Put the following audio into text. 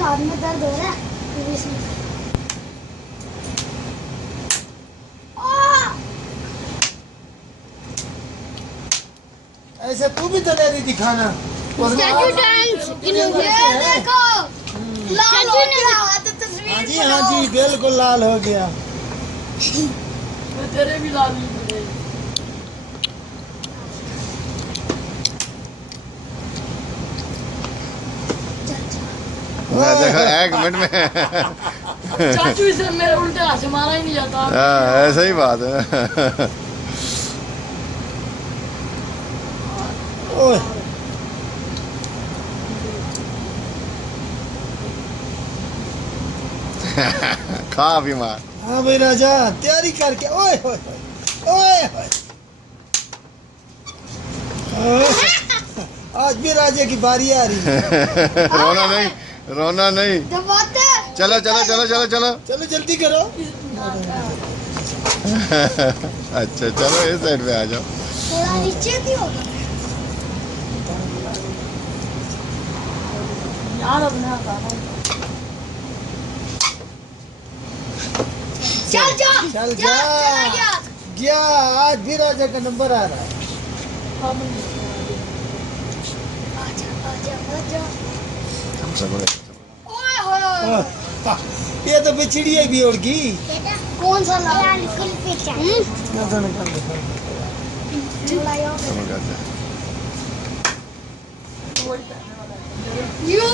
हाथ में दर्द हो रहा है। ऐसे तू भी दलेरी दिखाना। देखो लाल हो गया तस्वीर। हाँ जी बिल्कुल लाल हो गया। तेरे भी लाल नहीं पड़े। देखो 1 मिनट में चाचू इसे मेरे उल्टे हाथ से मारा ही नहीं जाता। ऐसा ही बात है। ओह खा भी मार। हाँ भाई राजा तैयारी करके। ओए ओए ओए ओए आज भी राजा की बारी आ रही है। रोना नहीं, रोना नहीं। चलो चलो चलो चलो चलो चलो जल्दी करो। अच्छा चलो इस साइड पे आ जाओ। थोड़ा नीचे भी होगा यार अपने हाथ आना। चल जा चल जा चला गया। गया। आज भी राजा का नंबर आ रहा है। आजा आजा आजा। हम सब ओए होए ये तो बिछड़िया भी उड़ गई। कौन सा लाल निकल पे क्या? समझ आते हैं। यू